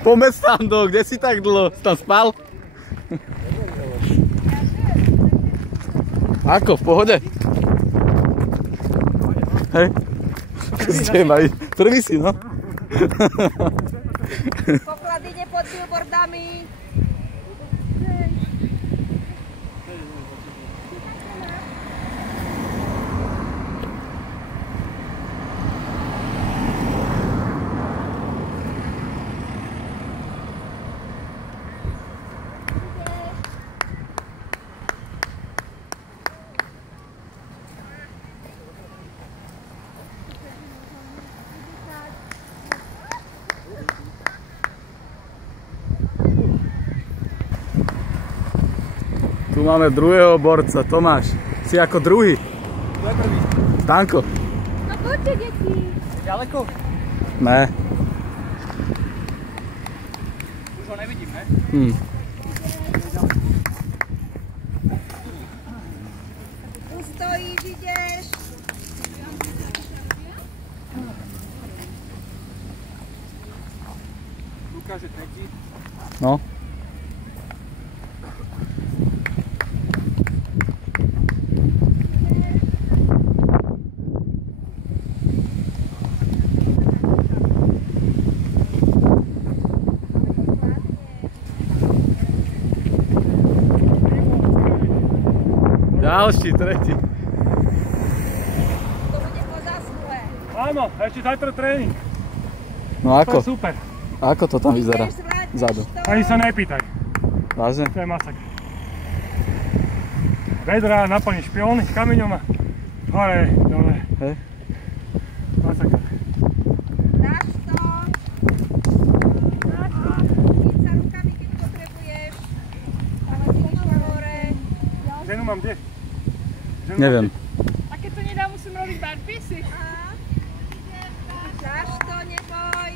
Poďme tam kde si tak dlho? Si tam spal? Ako, v pohode? Hej? Ste mali? Prvý si, no? Poklad ide pod billboardami. Tu máme druhého borca, Tomáš. Si ako druhý. Kto je prvý? Stanko. No poďte, deti. Je ďaleko? Ne. Už ho nevidím, ne? Ustojíš, ideš. Lukáš je tretí. No. Ďalší, tretí. To bude po zásluhe. Áno, ešte zajtra tréning. No To ako? je super. Ako to tam vyzerá? Ideš, zvládneš Vzadu. to. Ani sa nepýtaj. Vážne? To je masaker. Vedra naplníš pilny s kameňom a hore, dole. Hej. Masaker. Dáš to. Chyť sa rukami, keď potrebuješ. Ale si išla hore. Ženu mám kde? Neviem. A keď to nedá, musím robiť barpisy. Dáš to, neboj.